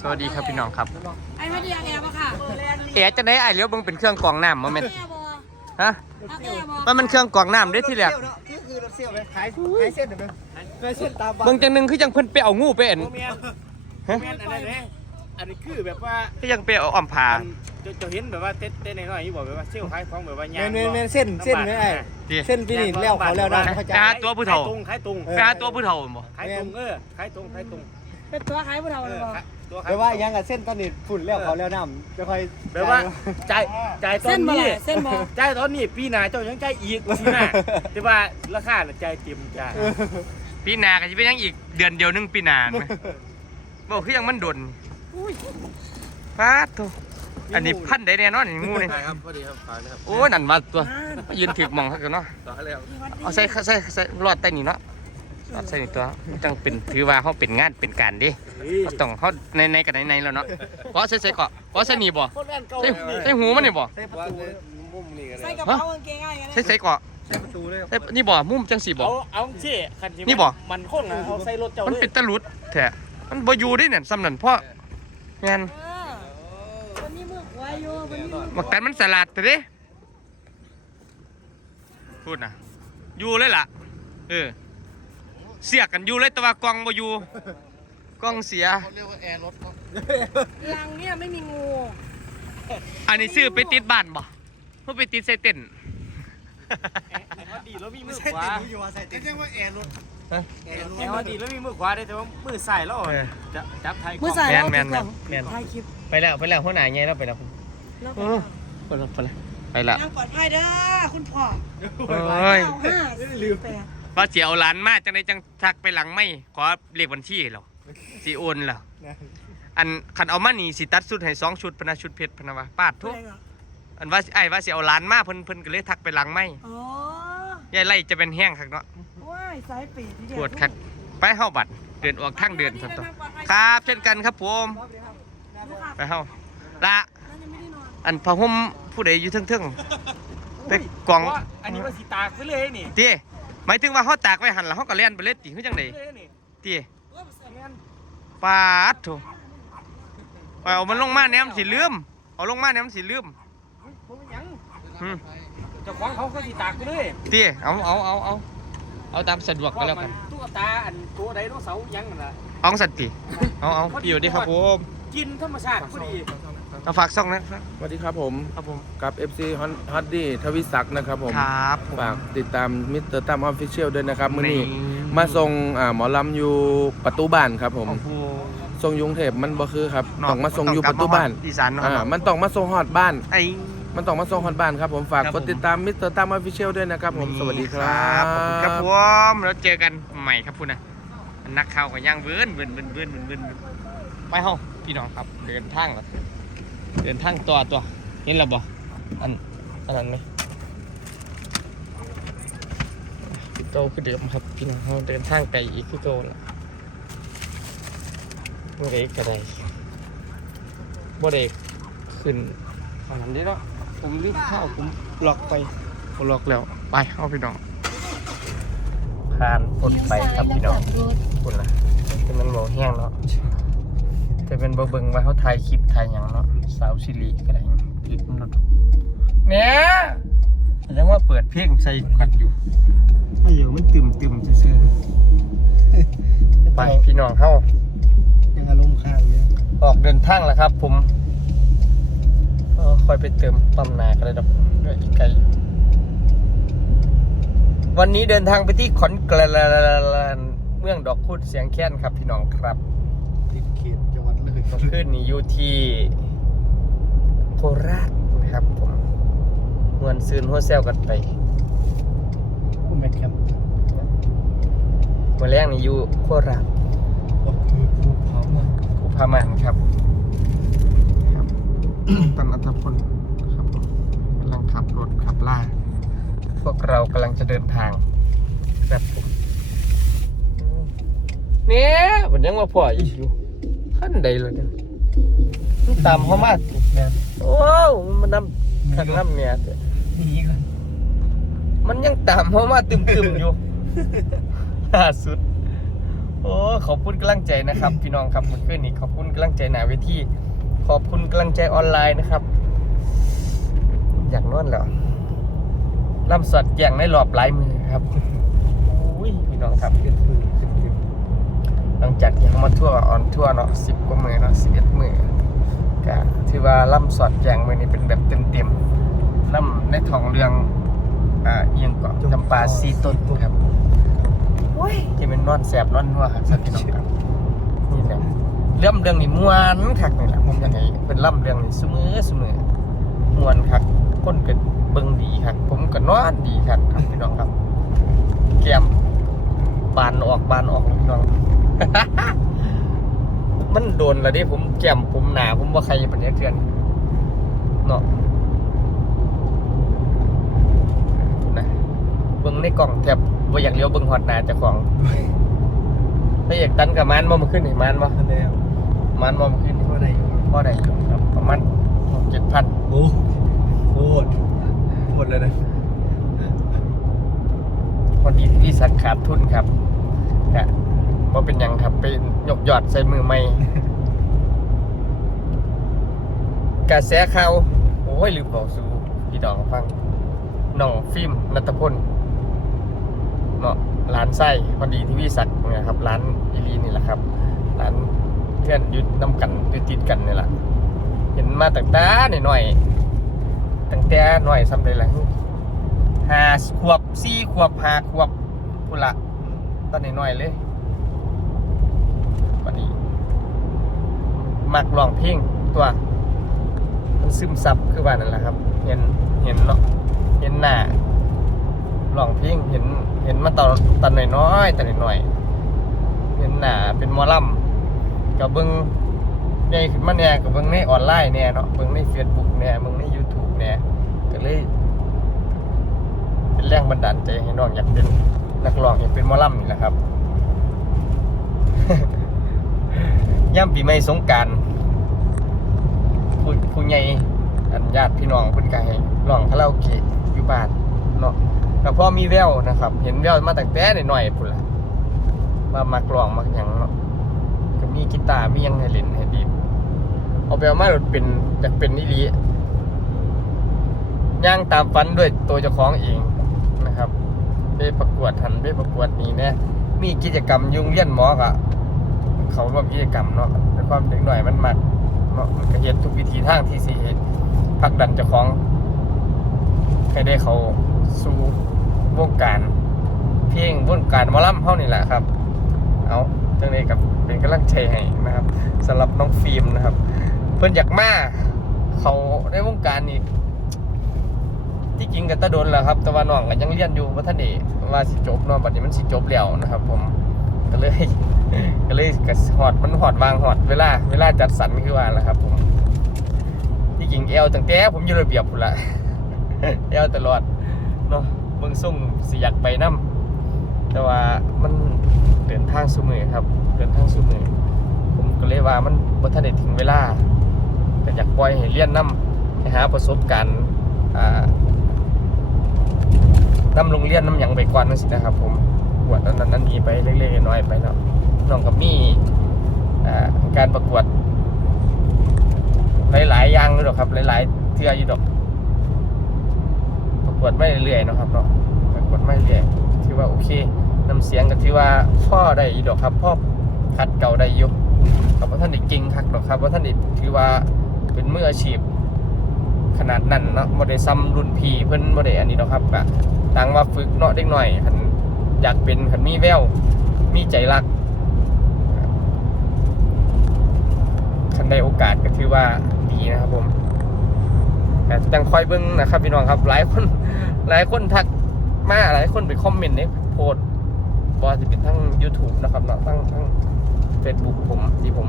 สวัสดีครับพี่น้องครับไอ้มาเดียแอร์ปะค่ะเอ๋จะได้ไอเลี้ยวเบิ่งเป็นเครื่องกรองน้ำมาเม็นแอร์บอฮะทักแอร์บอมันมันเครื่องกรองน้ำได้ที่แรกนี่คือรถเสี่ยวไปขายขายเส้นเดี๋ยวไปขายเส้นตามบ้านเบิ่งจังหนึงคือจังเพิ่นไปเอางูไปเอ็นโมเมนฮะโมเมนอันนั้นนะอันนี้คือแบบว่าคือยังไปเอาอ้อมผาอันจะจะเห็นแบบว่าเต้นเต้นหน่อยๆอยู่บอกแบบว่าเชี่ยวคล้ายของแบบว่าเมยางนเมนเมนเส้นเส้นไม่ไอ้ดิเส้นปีนี่แล้วเขาแล้วได้เขาไปจะหาตัวผู้คล้ายเฒ่าตรงคล้ายตรงไปหาตัวผู้เฒ่าบ่คล้ายตรงเออคล้ายตรงคล้ายตรง เป็นตัวขายพวกเราเอเลยอบอคล้ายตัวคแปลล้ายว่ายังกับเส้นตอนนี้ฝุ่นแล้วเขาแล้วน้ำจะค่อยแบบว่าจ่ายจ่ายตอเส้นนบอนี้เส้นบอจ่ายตอนนี้ปีหน้าเจ้ายังจ่ายอีกปีหน้าแต่ว่าราคาน่ะจ่ายเต็มจ่ายปีหน้าก็สิเป็นยังอีกเดือนเดียวหนึงปีหน้าไหมบ่คือยังมันดนปาดโตอันนี้พันได้แน่นอนนี่งูนี่ครับพอดีครับฝากนะครับโอ้นั่นว่าตัวมายืนถึกหมองเขากันเนาะ ต่อเลยครับ เอาใส่ใส่ใส่รอดใต้นี่เนาะ รอดใส่นี่ตัวจังเป็นถือว่าเขาเป็นงานเป็นการเดิเขาต้องเขาในในกันในในแล้วเนาะขอใส่ใส่เกาะขอใส่นี่บ่คนแอนเก่าใส่ใส่หูมันนี่บ่ใส่ประว่าตูมุมนี่กันใส่กระเป๋ากางเกงง่ายกันใส่ใส่เกาะใส่ประตูเลยใส่นี่บ่มุมจังสี่บ่เอาเอาสิคันที่นี่บ่มันคงอะเอาใส่รถเจ้ามันเลยเป็นตะลุดแท้มันบ่อยู่ได้เนี่ยซ้ำนั่นเพราะงานเออวันนี้มือควายอยู่วันนี้มือบักกันมันสลัดแต่เด้พูดนะอยู่เลยล่ะเออ เสียกกันอยู่เลยแต่ว่ากล้องบ่อยู่กล้องเสียรังเนี่ยไม่มีงู อันนี้ซื้อไปติดบ้านบ่เพื่อไปติดใส่เต็นท์แอร์ดีแล้วมีมือใส่ขติวาดอยู่ว่าใส่ติดแจ้งว่าแอร์รถแอร์รถแอร์ดีแล้วมีมือขวาได้แต่ว่ามือใส่แล้วจะจับไทยมือใส่แมแล้วนแมนแมติดนแมน ถ่ายคลิปไปแล้วไปแล้วหัวหน้าไงแล้วไปแล้วแล้วเออไปแล้วไปแล้วไปแล้วนั่งปลอดภัยเด้อคุณพ่อโอ้ยเก้าห้าสี่แปด ว่าเสียเอาหลานมาจังไดจังทักไปหลังไม่ขอเลขบัญชีเหรอสิโอนเหรออันคันเอามานี่สิตัดชุดให้สองชุดพะนะชุดเพชรพะนะวะปาดทุกอะไรเหรออันว่าไอ้ายว่าสิเอาหลานมาเพิ่นเพิ่นก็เลยทักไปหลังไม่อ๋อยายไล่จะเป็นแห้งคักเนาะว้ายสายปีกทีเดียปวดคักไปเฮาบัดเดินออกทางเดินซั่นตัวครับ เช่นกันครับผมไปเฮาละนั่นยังไม่ได้นอนอันผ้าห่มผู้ใดอยู่เทิงๆไปกองอันนี้ว่าสีตากไปเลยนี่เตี้ย หมายถึงว่าเฮาตากไว้หั่นแล้วเฮาก็เล่นไปเลยติคือจังได๋เลยนี่เตี้ยเออใส่งานปาดโถไปเอามันลงมาแนมนสิลืมเอาลงมาแนมนสิลืมผมยังอืมเจ้าของเขาเขาสีตากไปเลยเตี้ยเอาเอาเอาเอาเอาตามสะดวกก็แล้วกันตุ๊กตาอันตัวใดตัวเสาร์ยังนั่นแหละเอาสันติเอาเอาพี่อยู่ดีครับผมกินธรรมชาติพอดี เอาฝากซ่องนะครับสวัสดีครับผมครับผมกับ FC ฮอตดี้ทวิศักดิ์นะครับผมครับผมฝากติดตามมิสเตอร์ตั้มออฟฟิเชียลด้วยนะครับมื้อนี้นี่มาส่งอ่าหมอลำอยู่ประตูบ้านครับผมโอ้โหส่งยุงเทพมันบ่คือครับเนาะต้องมาส่งอยู่ต้ปองระกลัตูบมาบ้านอีสานเนาะอ่ามันต้องมาส่งฮอดบ้านไอ้มันต้องมาส่งฮอดบ้านครับผมฝากครับกดติดตามมิสเตอร์ตั้มออฟฟิเชียลด้วยนะครับผมสวัสดีครับขอบคุณครับผมแล้วเจอกันใหม่ครับคุณนะนักข่าวก็ย่างเบิ้นเบิ้นเบิ้นเบิ้นเบิ้นเบิ้นไปเฮาพี่น้องครับเดินทางแล้ว เดินทางตัวตัวเห็นแล้วบ่อันอันนั้นไหมพี่โตคือเดิมครับพี่น้องเราเดินทางไกลอีกคือโตแล้วบ่ได้ก็ได้บ่ได้ขึ้นอันนั้นได้เนาะผมรีบเข้าผมล็อกไปผมล็อกแล้วไปเอาพี่น้องผ่านพ้นไปครับพี่น้องคุณล่ะแต่มันบอกแห้งเนาะ แต่เป็นเบิ่งว่าเขาถ่ายคลิปถ่ายหยังเนาะสาวซิริก็ได้ติดมันเนาะเนี่ยยังว่าเปิดเพลงใส่กันอยู่ไอ้เหี้ยมันตึมตึมๆซื่อๆไปพี่น้องเฮายังอารมณ์ข้างเลยออกเดินทางแล้วครับ ผมเออคอยไปเติมปั๊มนาก็ได้ดอกด้วยอีกไกลอยู่วันนี้เดินทางไปที่ขอนแก่นเมืองดอกคูดเสียงแค้นครับพี่น้องครับ ติดเขตจั งหวัดเลยเมื่อคืนนี้อยู่ที่โคราชนะครับผมมวนซืนหัวเซลกันไปคุณแม่แคมป์เมื่อแรกนี่อยู่โคราชก็คือภูเขาเมืองภูพามานครับ ครับตันอัตพลครับผมกำลังขับรถขับล่า พวกเรากำลังจะเดินทางครับผมเนี่ยมันยังมาพ่ออีกอยู่ขั้ นใดเลยเนี่ยมันตามเขามาแม่โอ้วมันนำขันน้ำเนี่ยเถอะหนีกันมันยังตามเขามาตึมๆอยู่ ล่าสุดโอ้อ้ขอบคุณกำลังใจนะครับ พี่น้องครับเมื่อคืนนี้ขอบคุณกำลังใจหนาเวทีขอบคุณกำลังใจออนไลน์นะครับ อยากนอนแล้วล่ำสดแย่งในรอบหลายมือครับอุ้ยพี่น้องครับ หลังจากที่เขามาทั่วร์ออนทั่วร์เนาะสิบกว่ามือเนาะสิบเอ็ดมือก็ถือว่าล่ำสดแย่งมือนี้เป็นแบบเต็มๆล่ำในทองเรืองอ่าเอียงเกาะจำปาซีต้นครับโอ้ยที่เป็นนอนแสบนอนนัวครับสักพี่น้องครับนี่แหละเรื่องเรื่องนี้ม่วนคักนี่แหละผมอยากให้เป็นล่ำเรื่องนี้เสมอเสมอม่วนคักคนก็เบิ่งดีครับผมก็นอนดีครับครับพี่น้องครับ แก้มบานออกบานออกพี่น้อง มันโดนแล้วดิผมแก้มผมหนาผมว่าใครจะเป็นเทือนเนาะนะเบิ่งในกล่องแทบว่าอยากเลี้ยวเบิ่งฮอดหน้าเจ้าของถ้าอยากตันกับมันบ่มาขึ้นนี่มันบ่อันนี้มันบ่มาขึ้นนี่ว่าไหนพอได้อยู่ครับประมาณหกเจ็ดพันโอ้โหดโหดเลยนะพอดีที่สัตว์ขาดทุนครับก็ บ่เป็นหยังครับไปยกยอดใส่มือใหม่กระแสข่าวโอ้ยลืมบอกสู่พี่ดองฟังน้องฟิล์มนัตพลเนาะร้านไส้พอดีที่วิสักเนี่ยครับร้านอีลีนี่แหละครับร้านเพื่อนอยุดน้ำกันอยุดติดกันนี่แหละเห็นมาตั้งแต่หน่อยๆตั้งแต่หน่อยซ้ำเลยล่ะห้าขวบสี่ขวบห้าขวบพุ่นละตอนนี้หน่อยๆเลย วันนี้ มักร้องเพลงตัว มันซึมซับคือว่านั่นแหละครับ เห็นเห็นเนาะเห็นหน้าร้องเพลงเห็นเห็นมาตอนตอนน้อยๆตอนน้อยๆเห็นหน้าเป็นมอลำกับเบิ้งใหญ่ขึ้นมาเนี่ยกับเบิ่งในออนไลน์เนี่ยเนาะเบิ่งใน Facebook เนี่ยเบิ่งใน YouTube เนี่ยก็เลยเป็นแรงบันดาลใจให้น้องอยากเป็นนักร้องอยากเป็นมอลำนี่แหละครับ ย่ำปีใหม่สงการผู้ผู้ใหญ่อันญาติพี่น้องเพิ่นก็ให้ร้องคาราโอเกะอยู่บ้านเนาะก็พอมีแววนะครับ เห็นแววมาตั้งแต่น้อยๆพุ่นล่ะว่ามักร้องมักหยังเนาะก็มีกีตาร์มีหยังให้เล่นให้ดีเอาไปเอามาเป็นอยากเป็นนิลีย่างตามฝันด้วยตัวเจ้าของเองนะครับไปประกวดทันไปประกวดนี้เนี่ยมีกิจกรรมยุงเลี้ยนหมอกะ เขาร่วมกิจกรรมเนาะแต่ความเด็กหน่อยมันมักเนาะมันก็เฮ็ดทุกวิธีทางที่สิเฮ็ดผลักดันเจ้าของให้ได้เขาสู่วงการ เพลงวงการมอลำเฮานี่แหละครับ เอาจังนี้กับเป็นกำลังใจให้นะครับสำหรับน้องฟิล์มนะครับ เพิ่อนอยากมาเขาในวงการนี่ที่จริงกับตะโดนแหละครับแต่ว่าน้องก็ยังเรียนอยู่ว่าท่านเดว่าสิจบเนาะบัดนี้มันสิจบแล้วนะครับ ผมก็เลย ก็เลยกหอดมันหอดวางหอดเวลาเวลาจัดสรรคือว่าแหละครับ ผมที่จริงเอลตั้งแต่ผมอยู่ระเบียบพุ่นละเอลตลอดเนาะเบิ่งซุ่มสิอยากไปนํแต่ว่ามันเดินทางสุมือครับ เดินทางสุมือผมก็เลยว่ามันบ่ทันได้ถึงเวลาก็อยากปล่อยให้เรียนน้ำให้หาประสบการณ์อ่านำโรงเรียนน้ำหยังไปก่อนนั่นสินะครับ ผมบวชนั้นนั้นนั้นนี้ไปเล็กๆน้อยไปเนาะ น้องกับมี่การประกวด หลายๆอย่างอยู่ดอกครับ หลายๆเทื่ออยู่ดอก ประกวดไม่เรื่อยๆนะครับเนาะประกวดไม่เรื่อยถือว่าโอเคน้ำเสียงก็ถือว่าพ่อได้อีดอกครับพ่อคัดเก่าได้อยู่กับว่าท่านได้เก่งคักดอกครับว่าท่านได้ถือว่าเป็นมืออาชีพ ขนาดนั้นเนาะบ่ได้ซ้ำรุ่นพี่เพิ่นบ่ได้อันนี้ดอกครับก็ต่างว่าฝึกเนาะเด็กหน่อยคันอยากเป็นคันมีแววมีใจรัก คันได้โอกาสก็ถือว่าดีนะครับผมแต่จังคอยเบิ่งนะครับพี่น้องครับหลายคนหลายคนทักมาหลายคนไปคอมเมนต์ในโพสบอจะเป็นทั้ง YouTube นะครับเนาะทั้งทั้ง Facebook ผมที่ผม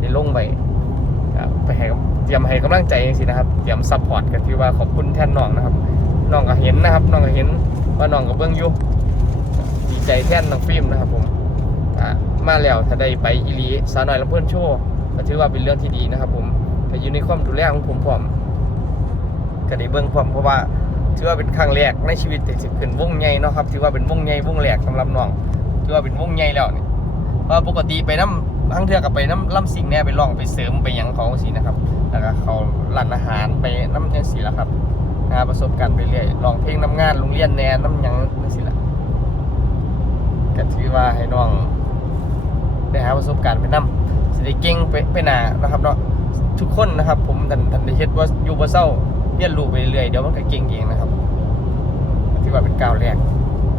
ได้ลงไปไปให้เตรียมให้กำลังใจสินะครับเตรียมซัพพอร์ตก็ถือว่าขอบคุณแทนน้องนะครับน้องก็เห็นนะครับน้องก็เห็นว่าน้องก็เบื้องอยู่ดีใจแทนน้องฟิล์มนะครับผมมาแล้วถ้าได้ไปอีลีสาวน้อยลำเพื่อนโชว์ ก็ถือว่าเป็นเรื่องที่ดีนะครับ ผมแต่อยู่ในความดูแลของผมพร้อมก็ได้เบื้องพร้อมเพราะว่าถือว่าเป็นครั้งแรกในชีวิตที่สิบขึ้นวงใหญ่เนาะครับถือว่าเป็นวงใหญ่วงแรกสำหรับน้องถือว่าเป็นวงใหญ่แล้วนี่เพราะปกติไปน้ำทั้งเทือกับไปน้ำล่ำสิงเนี่ยไปลองไปเสริมไปยังของสินะครับแล้วก็เขาร้านอาหารไปน้ำยังสิละครับหาประสบการณ์ไปเรื่อยลองเพลงน้ำงานโรงเรียนแหนน้ำยังนั่นสิละก็ถือว่าให้น้อง ได้หาประสบการณ์ไปนํสิได้เก่งไปไปหนานะครับเนาะทุกคนนะครับ ผมทันทันได้เฮ็ดว่าอยู่บ่เศร้าเรียนรู้ไปเรื่อยเดี๋ยวมันก็เก่งเองนะครับถือว่าเป็นก้าวแรก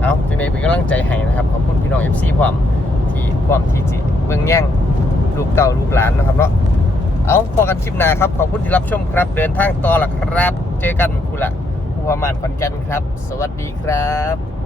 เอาจังใดเป็นกำลังใจให้นะครับขอบคุณพี่น้อง FC พร้อมที่พร้อมที่จิเบิ่งแย่งลูกเต่าลูกหลานนะครับเนาะเอาพอกันคลิปหน้าครับขอบคุณที่รับชมครับ เดินทางต่อละครับ เจอกันคุณละผู้ประมาณขอนแก่นครับ สวัสดีครับ